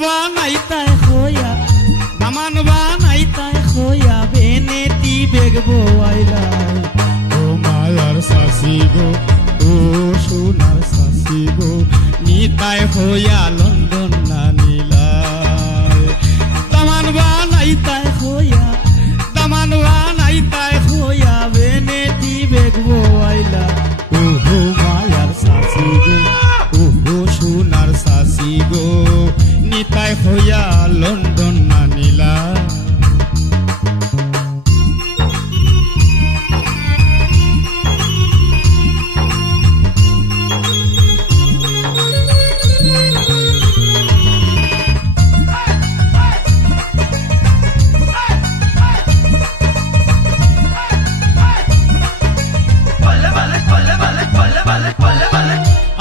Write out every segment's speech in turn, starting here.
বানাইতাই খোয়া বেনেটি বেগ বোয়াইলাই ও মায়ার সাসি গো ও সোনার সাসি গো নিতাই হইয়া লন্ডন না নিলাই দামান বানাইতাই খোয়া বেনেটি বেগ বোয়াইলা ও মায়ার সাসি গো ও সোনার সাসি গো নিতাই হইয়া লন্ডন না নিলা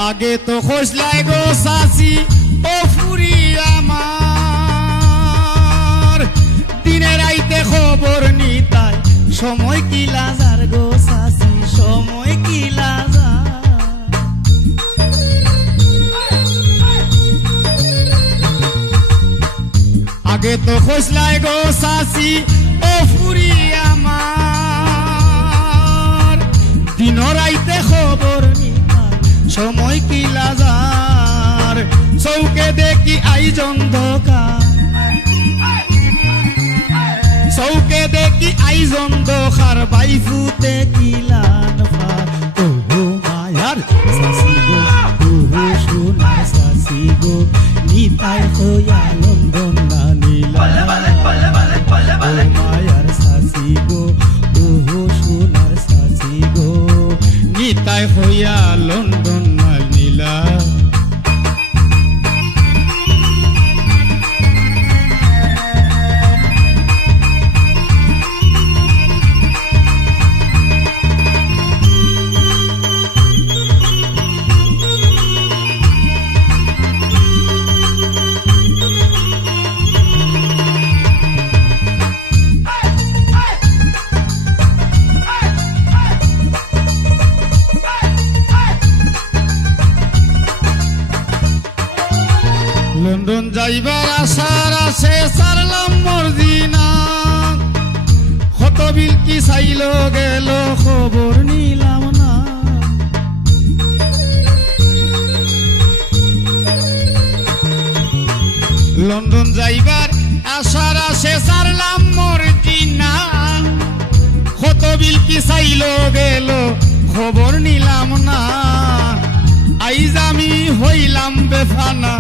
আগে তো খোঁজলাই গো সাসি ও ফুরি আমার দিনে রাইতে খবর নিতাই সময় কি লাজার গো সাসি সময় কি লাজার আগে তো খোঁজলাই গো সাসি ও ফুরি আমার দিন রাইতে খবর সময় কি লাজার চৌকে দেখি আইজ অন্ধকার চৌকে দেখি আইজ অন্ধকার বাইফুতে কিলান ফার ও মায়ার সাসি গো ও সোনার সাসি গো নিতাই হইয়া লন্ডন না নিলা ও মায়ার সাসি গো ও সোনার সাসি গো নিতাই হইয়া লন্ডন না নিলা লন্ডন যাইবার আশার আছে সারলাম মর্জিনা কত বিল কি চাইল গেল খবর নিলাম না লন্ডন যাইবার আশার আছে সারলাম মর্জিনা কত বিল কি চাইল গেল খবর নিলাম না আইজ আমি হইলাম বেফানা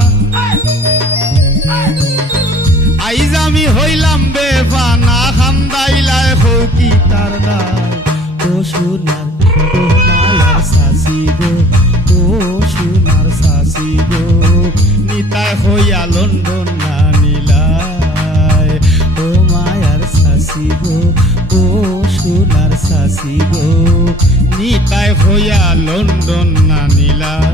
আইজ আমি হইলাম বেফানা খান্দাইলাই হকি তার দায় ও সোনার ও মায়ার সাসি গো ও সোনার সাসি গো নিতাই হইয়া লন্ডন না নিলাই ও মায়ার সাসি গো ও সোনার সাসি গো নিতাই হইয়া লন্ডন না নিলাই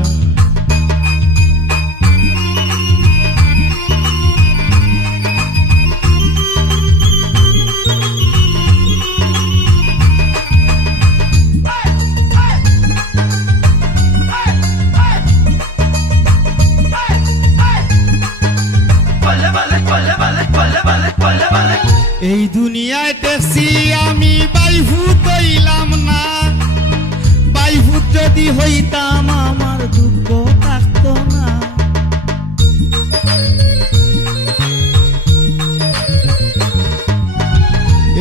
এই দুনিয়ায় দেখছি আমি বাইফুত হইলাম না বাইফুত যদি হইতাম আমার দুঃখ থাকতো না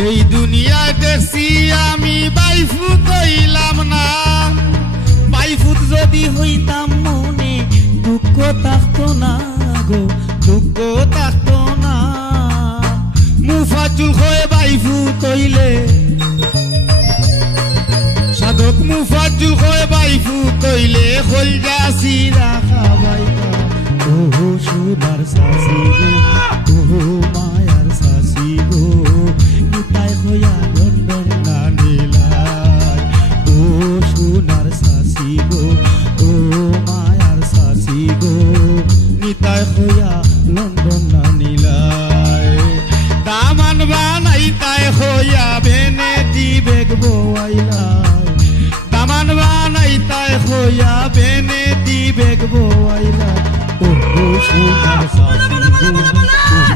এই দুনিয়ায় দেখছি আমি বাইফুত হইলাম না বাইফুত যদি হইতাম মনে দুঃখ থাকতো না গো দুঃখ থাকতো না মুফাজুল হয়ে বাইফুত হইলে সাধক মুফাজুল হয়ে বাইফুত হইলে হলজা সিরা খাবাইতা ও সোনার সাসি গো ও মায়ার সাসি গো নিতাই হইয়া লন্ডন না নিলাই ও সোনার সাসি গো ও মায়ার সাসি গো নিতাই হইয়া লন্ডন না নিলাই দামান বানাইতাই হইয়া বেনেটি বেগ বোয়াইলাই দামান বানাইতাই হইয়া বেনেটি বেগ বোয়াইলাই ও সোনার সাসি গো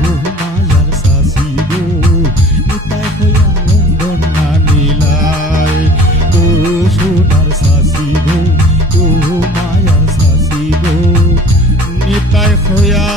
ও মায়ার সাসি গো নিতাই হইয়া লন্ডন না নীলায় ও সোনার সাসি গো ও মায়ার সাসি গো নিতাই হইয়া